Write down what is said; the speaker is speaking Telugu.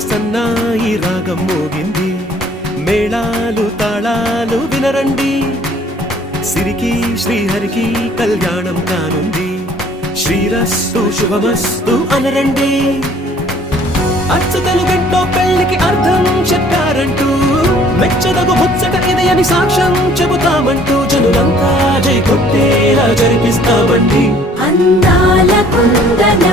సన్నాయి రాగం మోగింది, మేళాలు తాళాలు వినరండి, సిరికి శ్రీహరికి కళ్యాణం కానుంది, శ్రీరస్తు శుభమస్తు అనరండి. అచ్చతలు గంటో పెళ్లికి అర్థం చెప్పారంటూ, మెచ్చదగు ముచ్చట ఇది అని సాక్ష్యం చెబుతామంటూ, జనులంతా జై కొట్టేలా జరిపిస్తామండి. అందాల కుందన